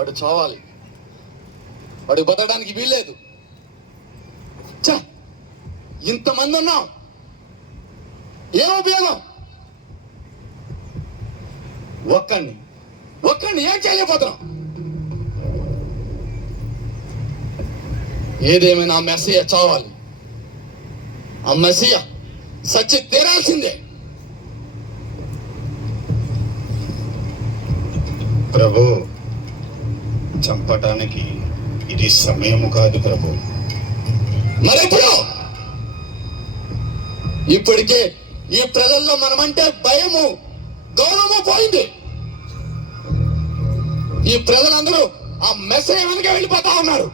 వాడు చావాలి, వాడు బతకడానికి వీల్లేదు. ఇంతమంది ఉన్నాం, ఏం ఉపయోగం? ఒక్కడిని ఏం చేయలేకపోతున్నాం. ఏదేమైనా ఆ మెస్సయ్య చావాలి, ఆ మెస్సయ్య సచ్చి తీరాల్సిందే. ప్రభు, చంపటానికి ఇది సమయము కాదు ప్రభు. మరెప్పుడు? ఇప్పటికే ఈ ప్రజల్లో మనమంటే భయము, గౌరవము పోయింది. ఈ ప్రజలందరూ ఆ మెస్సయ్య వెనక వెళ్ళిపోతా ఉన్నారు.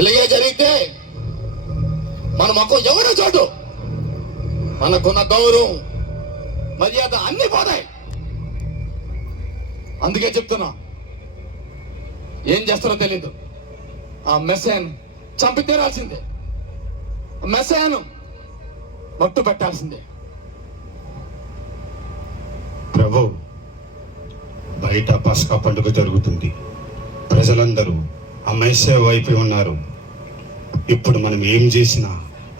ఇలాగే జరిగితే మన మొక్క ఎవరు చోటు, మనకున్న గౌరవం, మర్యాద అన్ని పోతాయి. అందుకే చెప్తున్నా, ఏం చేస్తారో తెలీదు. ఆ మెస్సయ్యను చంపి తీరాల్సిందే, మెస్సయ్యను మట్టు పెట్టాల్సిందే. ప్రభు, బయట పస్కా పండుగ జరుగుతుంది. ప్రజలందరూ ఆ మెస్సయ్య వైపు ఉన్నారు. ఇప్పుడు మనం ఏం చేసినా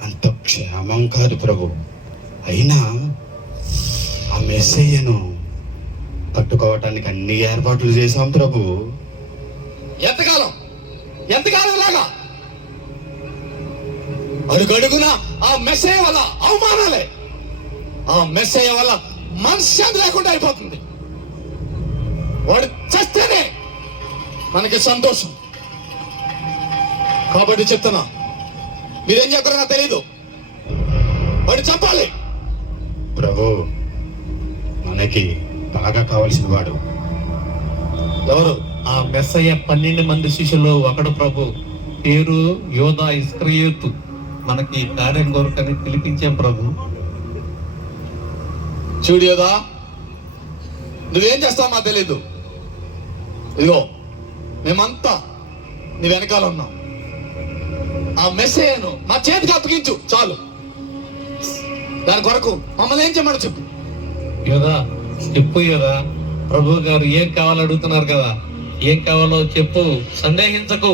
అంత క్షేమం కాదు ప్రభు. అయినా ఆ మెస్సయ్యను పట్టుకోవటానికి అన్ని ఏర్పాట్లు చేశాం ప్రభు. ఎంతకాలం లాగా అడుగడుగునా ఆ మెస్సయ్య వల్ల అవమానాలే, ఆ మెస్సయ్య వల్ల మనశ్శాంతి లేకుండా అయిపోతుంది. వాడు చస్తేనే మనకి సంతోషం. కాబట్టి చెప్తున్నా, మీరేం చెప్పారో నాకు తెలీదు, వాడు చంపాలి. ప్రభు, మనకి బాగా కావలసిన వాడు ఎవరు? ఆ మెస్సయ్య 12 మంది శిష్యులు ఒకడు ప్రభు, పేరు యోధా ఇస్కరియోతు. మనకి కార్యం కోరుకని పిలిపించాం ప్రభు. చూడు యోధా, నువ్వేం చేస్తావు నాకు తెలీదు. ఇదిగో మేమంతా నీ వెనకాల ఉన్నాం. ఆ మెస్సయ్యను మా చేతికి అప్పగించు చాలు. దాని కొరకు మమ్మల్ని ఏం చేయమని చెప్పు. యోధా చెప్పు యోధా, ప్రభు గారు ఏం కావాలో అడుగుతున్నారు కదా, ఏం కావాలో చెప్పు, సందేహించకు.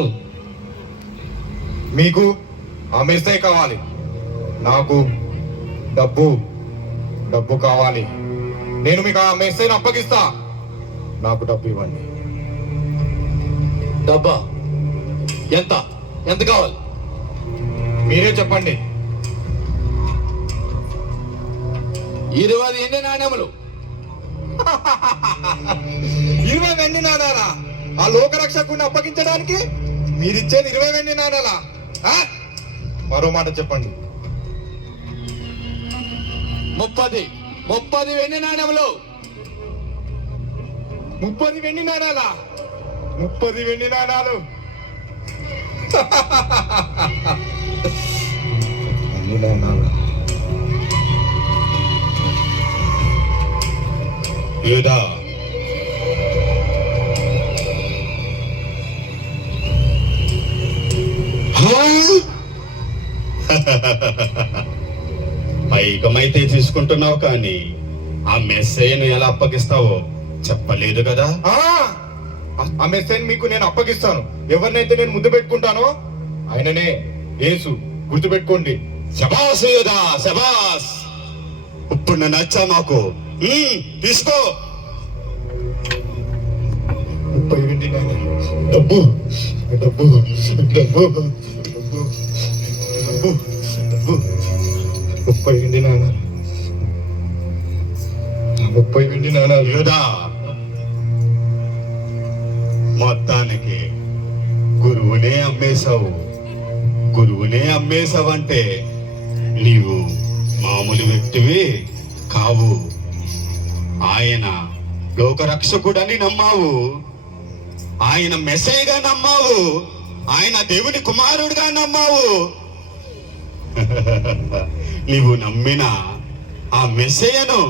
మీకు ఆ మెస్సయ్య కావాలి, నాకు డబ్బు కావాలి. నేను మీకు ఆ మెస్సయ్యను అప్పగిస్తా, నాకు డబ్బు ఇవ్వండి. డబ్బా? ఎంత కావాలి? మీరే చెప్పండి. 20 ఎండి నాణ్యములు. 20 వెండి నాణాలా? ఆ లోకరక్షకుడిని అప్పగించడానికి మీరిచ్చేది 20 వెండి నాణాలా? మరో మాట చెప్పండి. 30 వెండి నాణ్యములు. 30 వెండి నాణాలా? 30 వెండి నాణాలు. యూదా, పైకమైతే తీసుకుంటున్నావు కానీ ఆ మెస్సయ్యను ఎలా అప్పగిస్తావో చెప్పలేదు కదా. ఆ మెస్సయ్యను మీకు నేను అప్పగిస్తాను. ఎవరినైతే నేను ముద్దు పెట్టుకుంటానో ఆయననే యేసు, గుర్తుపెట్టుకోండి. శబాస్ యూదా, శబాస్. ఇప్పుడు నన్ను నచ్చా మాకు. తీసుకో. 30 వెండి నాణాలు. డబ్బు 30 వెండి నాణాలు. 30 వెండి నాణాలు. యూదా, మొత్తానికి గురువునే అమ్మేశావంటే నీవు మామూలు వ్యక్తివి కావు. ఆయన లోకరక్షకుడని నమ్మావు, ఆయన మెస్సయ్యగా నమ్మావు, ఆయన దేవుని కుమారుడిగా నమ్మావు. నీవు నమ్మిన ఆ మెస్సయ్యను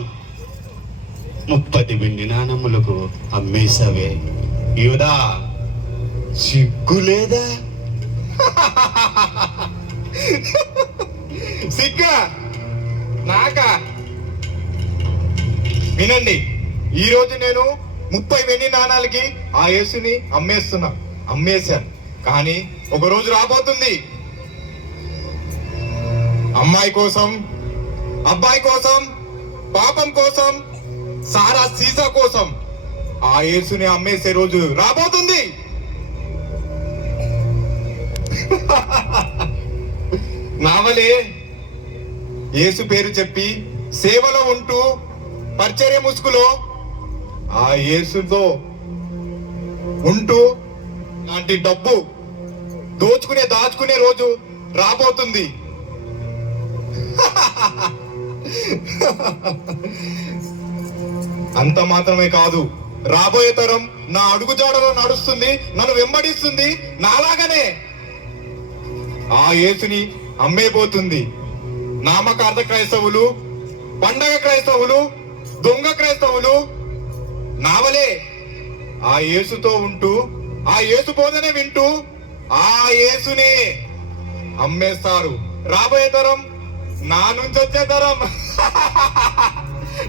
30 వెండి నాణములకు అమ్మేశావే. యూదా, సిగ్గులేదా? సిగ్గా నాకా? వినండి, ఈ రోజు నేను 30 వెండి నాణాలకి ఆ యేసుని అమ్మేశాను. కానీ ఒక రోజు రాబోతుంది, అమ్మాయి కోసం, అబ్బాయి కోసం, పాపం కోసం, సారా సీసా కోసం ఆ యేసుని అమ్మేసే రోజు రాబోతుంది. నావలే యేసు పేరు చెప్పి సేవలో ఉంటూ పరిచర్య ముసుగులో ఆ యేసుతో ఉంటూ లాంటి డబ్బు దాచుకునే రోజు రాబోతుంది. అంత మాత్రమే కాదు, రాబోయే తరం నా అడుగుజాడలో నడుస్తుంది, నన్ను వెంబడిస్తుంది. నాలాగనే ఆ యేసుని అమ్మేపోతుంది. నామకార్థ క్రైస్తవులు, పండగ క్రైస్తవులు, దొంగ క్రైస్తవులు నావలే ఆ యేసుతో ఉంటూ, ఆ యేసు బోధనే వింటూ ఆ యేసునే అమ్మేస్తారు. రాబోయే తరం నా నుంచి వచ్చే తరం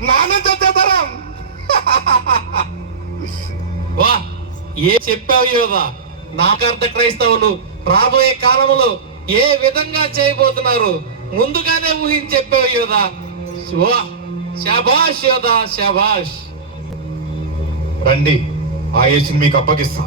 నా నుంచి వచ్చే తరం. వా ఏ చెప్పావు యోధా, నామకార్థ క్రైస్తవులు రాబోయే కాలంలో ఏ విధంగా చేయబోతున్నారు ముందుగానే ఊహించి చెప్పావు యోధా. వా శాబాష్ యోధా, శాబాష్. రండి, ఆ యేసుని మీకు అప్పగిస్తా.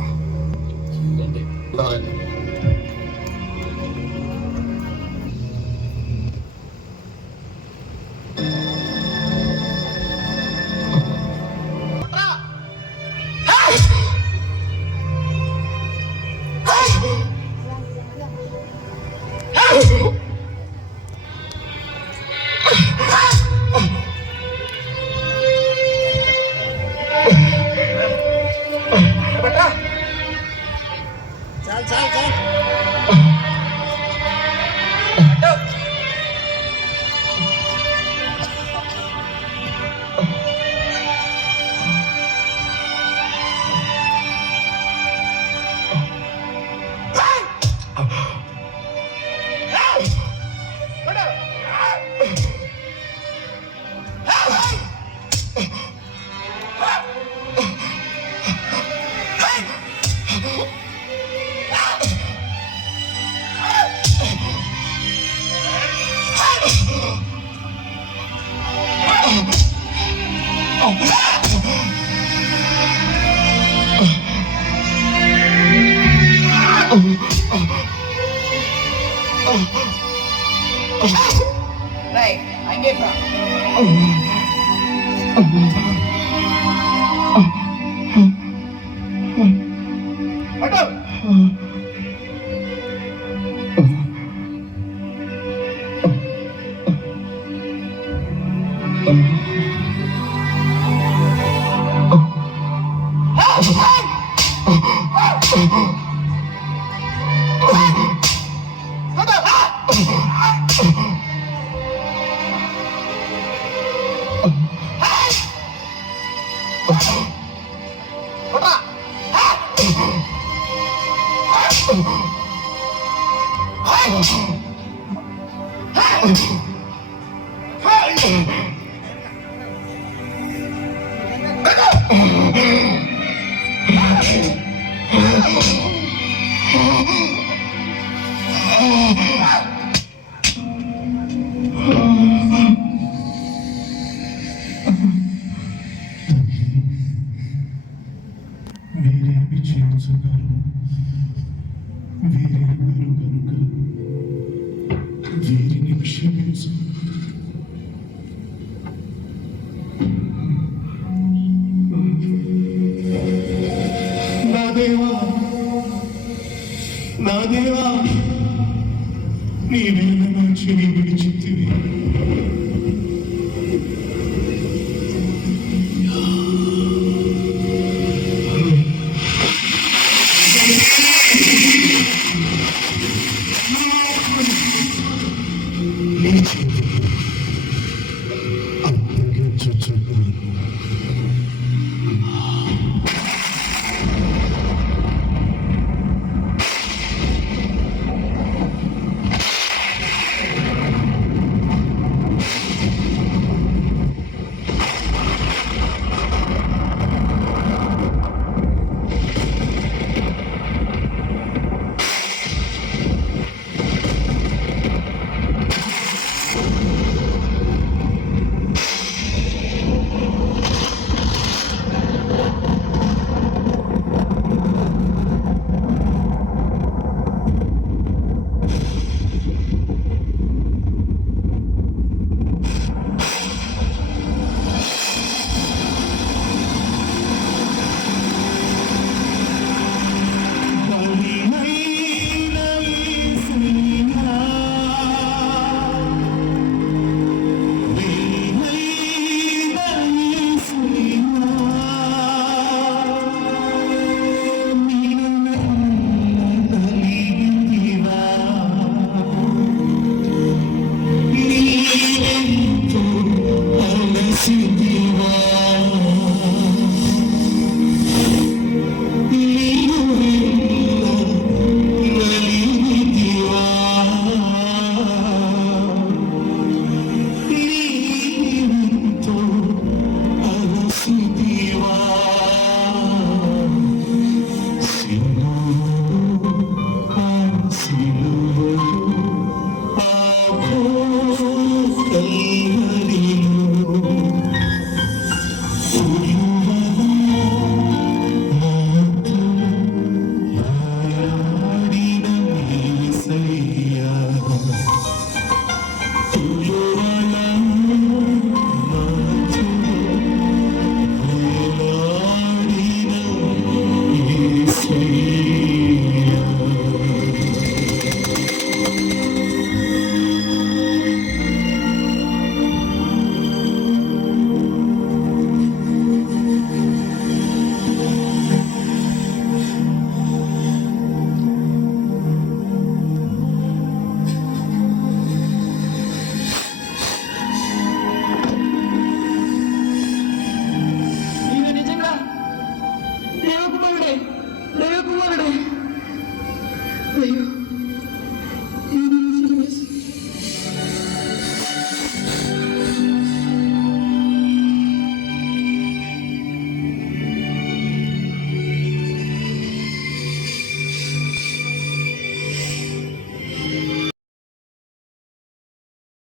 Này, anh em ạ. Bắt đầu. వీరేమి చేస్తున్నారు, వీరెవరు కనుక వీరిని క్షమించు. నా దేవా, నా దేవా, నీవేళ నా చెవి విడిచితివి. చేతిలో